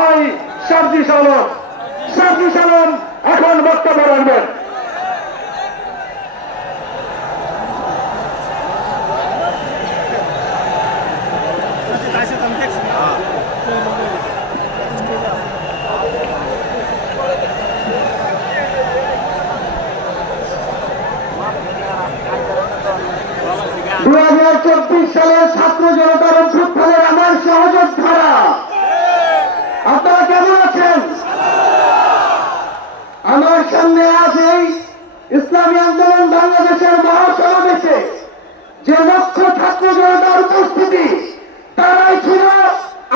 ভাই সার্জি সালম সার্জি সালম এখন বক্তব্য রাখবেন। দু হাজার চব্বিশ সালের ছাত্র জনতার অভ্যুত্থানের আমার সহযোদ্ধারা আপনারা কেমন আছেন আমার সামনে আজ এই ইসলামী আন্দোলন বাংলাদেশের মহাসমাবেশে যে লক্ষ ছাত্র জনতার উপস্থিতি, তারাই ছিল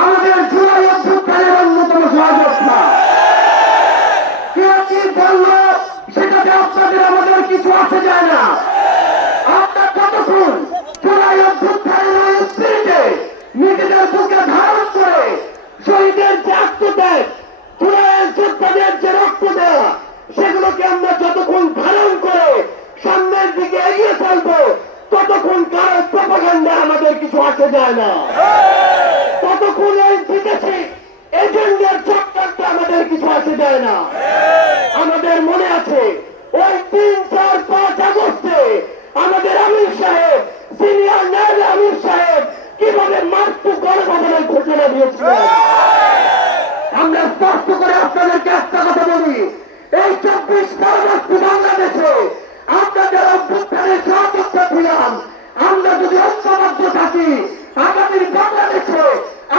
আমাদের জুলাই অভ্যুত্থানের অন্যতম সহযোগিতা কে কি বলল, সেটাতে আপনাদের আমাদের কিছু আসে যায় না। কারও প্রপাগান্ডা আমাদের কিছু আসে যায় না। আমাদের মনে আছে, ওই তিন, চার, পাঁচ আগস্টে আমাদের আমির সাহেব, সিনিয়র নায়ব আমির সাহেব কীভাবে মার্কটু গণভবনের ঘোষণা দিয়েছিলেন? আমরা স্পষ্ট করে আপনাদেরকে একটা কথা বলি, এই চব্বিশ পরবর্তী বাংলাদেশে আমরা যারা অভ্যুত্থানের সহযোদ্ধা ছিলাম আমরা যদি ঐক্যবদ্ধ থাকি আগামীর বাংলাদেশে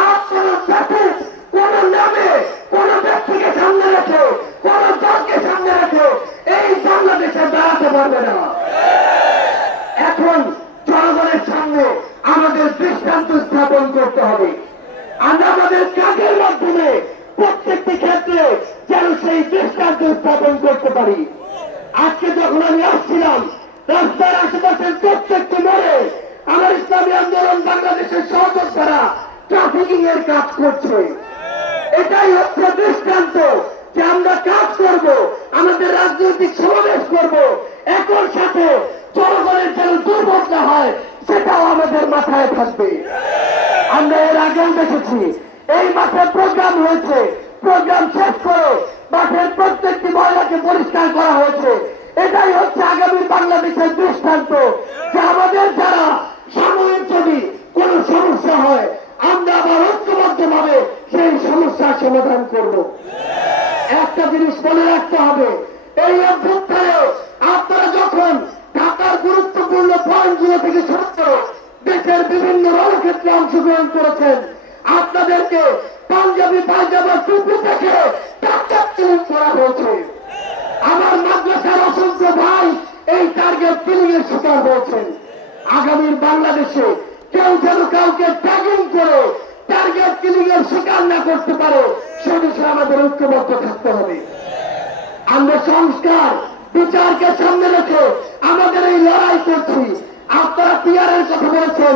আর কোন জাতির কোন নামে কোন ব্যক্তিকে সামনে রেখে কোন দলকে সামনে রেখে এই বাংলাদেশে দাঁড়াতে পারবে না এখন জনগণের সামনে আমাদের দৃষ্টান্ত স্থাপন করতে হবে। আমরা আমাদের কাজের মাধ্যমে প্রত্যেকটি ক্ষেত্রে যেন সেই দৃষ্টান্ত স্থাপন করতে পারি। আজকে যখন আমি আসছিলাম, রাস্তার আশেপাশের প্রত্যেকটি মোড়ে আমার ইসলামী আন্দোলন বাংলাদেশের সহযোদ্ধারা ট্রাফিকিং এর কাজ করছে। এটাই হচ্ছে দৃষ্টান্ত যে আমরা কাজ করব, আমাদের রাজনৈতিক সমাবেশ করব। একর সাথে না হয়, সেটাও আমাদের মাথায় থাকবে। আমরা এর আগেও দেখেছি, এই মাঠে প্রোগ্রাম হয়েছে। প্রোগ্রাম শেষ করে মাঠের প্রত্যেকটি ময়লাকে পরিষ্কার করা হয়েছে। এটাই হচ্ছে আগামী বাংলাদেশের দৃষ্টান্ত, যে আমাদের যারা সাময়িক যদি কোন সমস্যা হয়, আমরা আবার ঐক্যবদ্ধ ভাবে সেই সমস্যার সমাধান করব। একটা জিনিস মনে রাখতে হবে, এই অভ্যুত্থানে আপনারা যখন ঢাকার গুরুত্বপূর্ণ পয়েন্টগুলো থেকে শুরু করে দেশের বিভিন্ন রণক্ষেত্রে অংশগ্রহণ করেছেন। আপনাদেরকে পাঞ্জাবি পাঞ্জাবের টুপি থেকে টাকা করা হয়েছে। আমার মাদ্রাসার অসংখ্য ভাই এই টার্গেট কিলিং এর শিকার হয়েছেন। আগামীর বাংলাদেশে কেউ যেন কাউকে ট্যাগিং করে টার্গেট কিলিং এর শিকার না করতে পারে, সে বিষয়ে আমাদের ঐক্যবদ্ধ থাকতে হবে। আমরা সংস্কার বিচারকে সামনে রেখে আমাদের এই লড়াই করছি। আপনারা পিয়ারের কথা বলেছেন।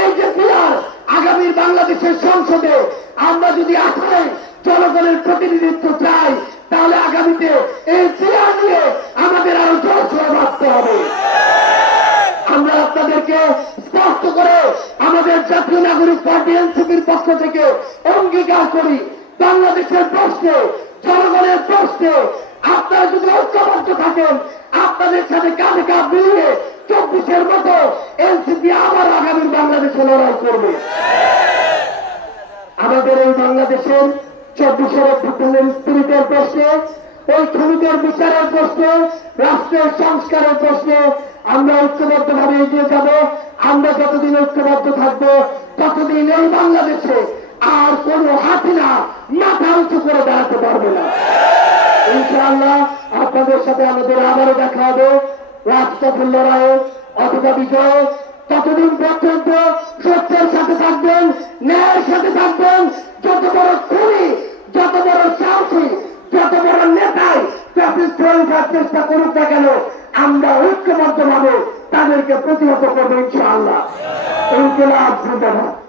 এই যে পিয়ার আগামীর বাংলাদেশের সংসদে আমরা যদি আসলে জনগণের প্রতিনিধিত্ব চাই, তাহলে আগামীতে এই পিয়ার নিয়ে আমাদের আরও জোরসোর ভাবতে হবে। আমরা আপনাদেরকে স্পষ্ট করে আমাদের জাতীয় নাগরিক পার্টি এনসিপির পক্ষ থেকে অঙ্গীকার করি। বাংলাদেশের প্রশ্নে, জনগণের প্রশ্নে আপনারা যদি ঐক্যবদ্ধ থাকেন, আপনাদের সাথে কাঁধে কাঁধ মিলিয়ে চব্বিশের মতো এনসিপি আবার আগামী বাংলাদেশে লড়াই করবে। আমাদের এই বাংলাদেশের চব্বিশের অভ্যুত্থানের স্পিরিটের প্রশ্নে, ওই খুনিদের বিচারের প্রশ্নে, রাষ্ট্রের সংস্কারের প্রশ্নে আমরা ঐক্যবদ্ধ ভাবে এগিয়ে যাব। আমরা যতদিন ঐক্যবদ্ধ থাকব, ততদিন এই বাংলাদেশে আর কোন হাসিনা মাথা উঁচু করে দাঁড়াতে না ইনশাআল্লাহ আপনাদের সাথে আমাদের আবারও দেখা হবে। রাজপথের লড়াইয়ে অথবা বিজয়ে ততদিন পর্যন্ত সত্যের সাথে থাকবেন, ন্যায়ের সাথে থাকবেন। যত বড় খুনি, যত বড় সাহসী, যত বড় নেতাই ট্রাফিক চেষ্টা করুক না কেন, আমরা ঐক্যবদ্ধ তাদেরকে প্রতিহত করব ইনশাআল্লাহ। ইনকিলাব জিন্দাবাদ।